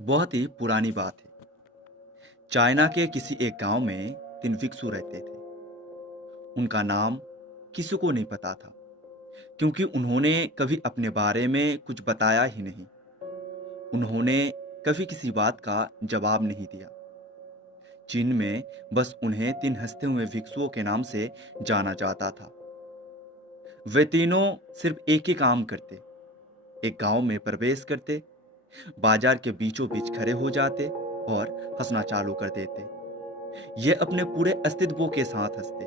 बहुत ही पुरानी बात है। चाइना के किसी एक गांव में 3 भिक्षु रहते थे। उनका नाम किसी को नहीं पता था, क्योंकि उन्होंने कभी अपने बारे में कुछ बताया ही नहीं। उन्होंने कभी किसी बात का जवाब नहीं दिया। चीन में बस उन्हें 3 हंसते हुए भिक्षुओं के नाम से जाना जाता था। वे तीनों सिर्फ एक ही काम करते, एक गांव में प्रवेश करते, बाजार के बीचों बीच खड़े हो जाते और हंसना चालू कर देते। ये अपने पूरे अस्तित्व के साथ हंसते।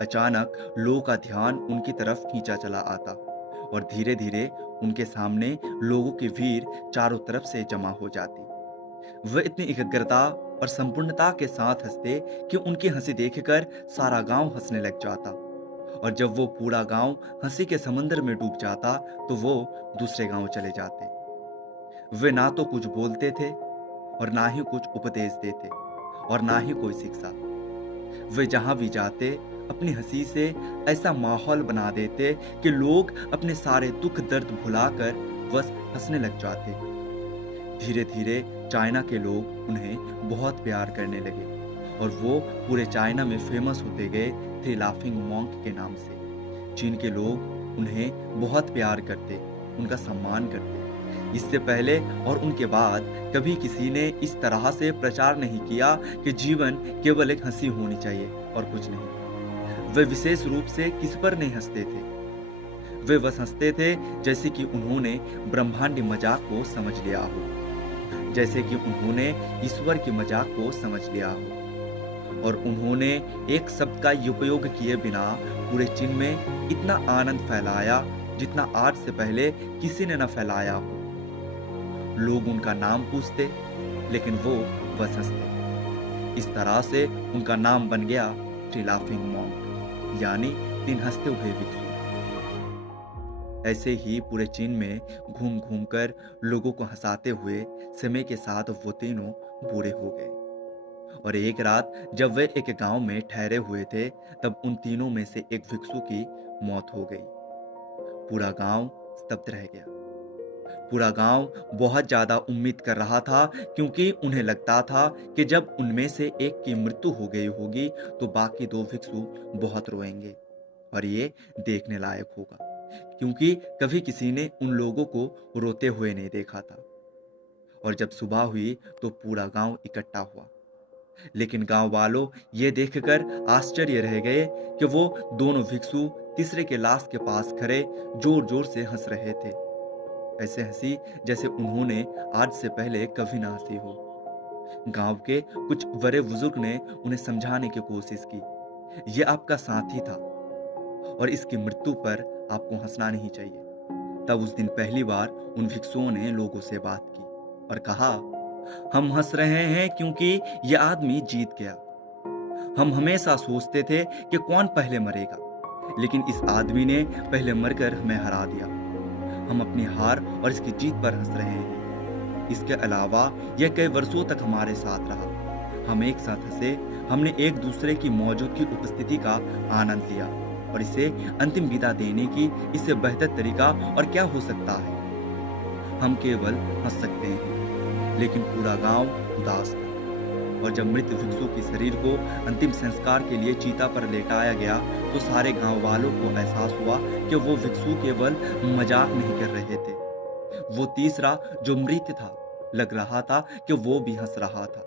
अचानक लोगों का ध्यान उनकी तरफ खींचा चला आता और धीरे धीरे उनके सामने लोगों की भीड़ चारों तरफ से जमा हो जाती। वह इतनी एकाग्रता और संपूर्णता के साथ हंसते कि उनकी हंसी देखकर सारा गांव हंसने लग जाता। और जब वो पूरा गांव हंसी के समंदर में डूब जाता तो वो दूसरे गांव चले जाते। वे ना तो कुछ बोलते थे और ना ही कुछ उपदेश देते और ना ही कोई शिक्षा। वे जहां भी जाते अपनी हंसी से ऐसा माहौल बना देते कि लोग अपने सारे दुख दर्द भुलाकर बस हंसने लग जाते। धीरे धीरे चाइना के लोग उन्हें बहुत प्यार करने लगे और वो पूरे चाइना में फेमस होते गए थे लाफिंग मॉन्क के नाम से। चीन के लोग उन्हें बहुत प्यार करते, उनका सम्मान करते। इससे पहले और उनके बाद कभी किसी ने इस तरह से प्रचार नहीं किया कि जीवन केवल एक हंसी होनी चाहिए और कुछ नहीं। वे विशेष रूप से किस पर नहीं हंसते थे। वे बस हंसते थे जैसे कि उन्होंने ब्रह्मांडी मजाक को समझ लिया हो, जैसे कि उन्होंने ईश्वर की मजाक को समझ लिया हो। और उन्होंने एक शब्द का उपयोग किए बिना पूरे चीन में इतना आनंद फैलाया जितना आज से पहले किसी ने न फैलाया हो। लोग उनका नाम पूछते, लेकिन वो बस हंसते। इस तरह से उनका नाम बन गया थ्री लाफिंग मॉन्क, यानी 3 हंसते हुए भिक्षु। ऐसे ही पूरे चीन में घूम घूम कर लोगों को हंसाते हुए समय के साथ वो तीनों बूढ़े हो गए। और एक रात जब वे एक गांव में ठहरे हुए थे, तब उन तीनों में से एक भिक्षु की मौत हो गई। पूरा गांव स्तब्ध रह गया। पूरा गांव बहुत ज्यादा उम्मीद कर रहा था, क्योंकि उन्हें लगता था कि जब उनमें से एक की मृत्यु हो गई होगी तो बाकी 2 भिक्षु बहुत रोएंगे और ये देखने लायक होगा, क्योंकि कभी किसी ने उन लोगों को रोते हुए नहीं देखा था। और जब सुबह हुई तो पूरा गांव इकट्ठा हुआ, लेकिन गांव वालों ये देखकर आश्चर्य रह गए कि वो दोनों भिक्षु तीसरे के लाश के पास खड़े जोर जोर से हंस रहे थे। ऐसे हंसी जैसे उन्होंने आज से पहले कभी ना हंसी हो। गांव के कुछ बड़े बुजुर्ग ने उन्हें समझाने की कोशिश की, यह आपका साथी था और इसकी मृत्यु पर आपको हंसना नहीं चाहिए। तब उस दिन पहली बार उन भिक्षुओं ने लोगों से बात की और कहा, हम हंस रहे हैं क्योंकि यह आदमी जीत गया। हम हमेशा सोचते थे कि कौन पहले मरेगा, लेकिन इस आदमी ने पहले मरकर हमें हरा दिया। हम अपनी हार और इसकी जीत पर हंस रहे हैं। इसके अलावा यह कई वर्षों तक हमारे साथ रहा। हम एक साथ हंसे, हमने एक दूसरे की मौजूदगी उपस्थिति का आनंद लिया और इसे अंतिम विदा देने की इससे बेहतर तरीका और क्या हो सकता है। हम केवल हंस सकते हैं, लेकिन पूरा गांव उदास था। और जब मृत भिक्षु के शरीर को अंतिम संस्कार के लिए चीता पर लेटाया गया तो सारे गांव वालों को एहसास हुआ कि वो भिक्षु केवल मजाक नहीं कर रहे थे। वो तीसरा जो मृत था, लग रहा था कि वो भी हंस रहा था।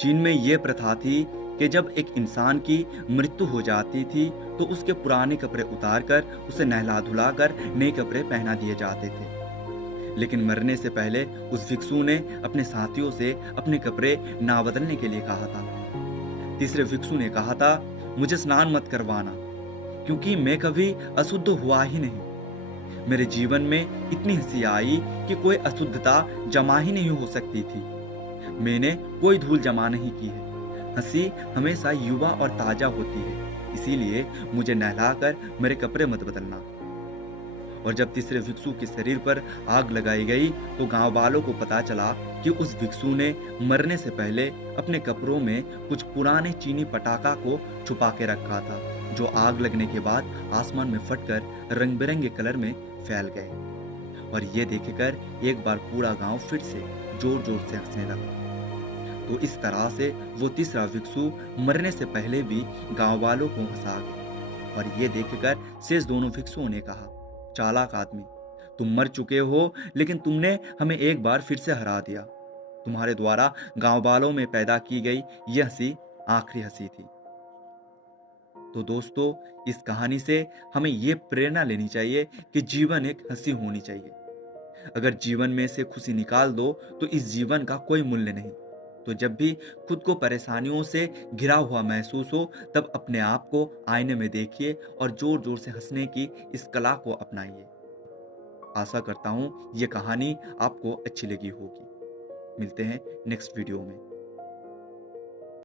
चीन में ये प्रथा थी कि जब एक इंसान की मृत्यु हो जाती थी तो उसके पुराने कपड़े उतारकर उसे नहला धुलाकर नए कपड़े पहना दिए जाते थे। लेकिन मरने से पहले उस भिक्षु ने अपने साथियों से अपने कपड़े ना बदलने के लिए कहा था। तीसरे भिक्षु ने कहा था, मुझे स्नान मत करवाना, क्योंकि मैं कभी अशुद्ध हुआ ही नहीं। मेरे जीवन में इतनी हंसी आई कि कोई अशुद्धता जमा ही नहीं हो सकती थी। मैंने कोई धूल जमा नहीं की है। हंसी हमेशा युवा और ताजा होती है, इसीलिए मुझे नहलाकर मेरे कपड़े मत बदलना। और जब तीसरे भिक्षु के शरीर पर आग लगाई गई तो गांव वालों को पता चला कि उस भिक्षु ने मरने से पहले अपने कपड़ों में कुछ पुराने चीनी पटाखा को छुपा के रखा था, जो आग लगने के बाद आसमान में फटकर रंग बिरंगे कलर में फैल गए। और ये देखकर एक बार पूरा गांव फिर से जोर जोर से हंसने लगा। तो इस तरह से वो तीसरा भिक्षु मरने से पहले भी गांव वालों को हंसा गया। और ये देखकर शेष दोनों भिक्षुओं ने कहा, चालाक आदमी, तुम मर चुके हो लेकिन तुमने हमें एक बार फिर से हरा दिया। तुम्हारे द्वारा गांव वालों में पैदा की गई यह हंसी आखिरी हंसी थी। तो दोस्तों, इस कहानी से हमें ये प्रेरणा लेनी चाहिए कि जीवन एक हंसी होनी चाहिए। अगर जीवन में से खुशी निकाल दो तो इस जीवन का कोई मूल्य नहीं। तो जब भी खुद को परेशानियों से घिरा हुआ महसूस हो तब अपने आप को आईने में देखिए और जोर जोर से हंसने की इस कला को अपनाइए। आशा करता हूँ ये कहानी आपको अच्छी लगी होगी। मिलते हैं नेक्स्ट वीडियो में।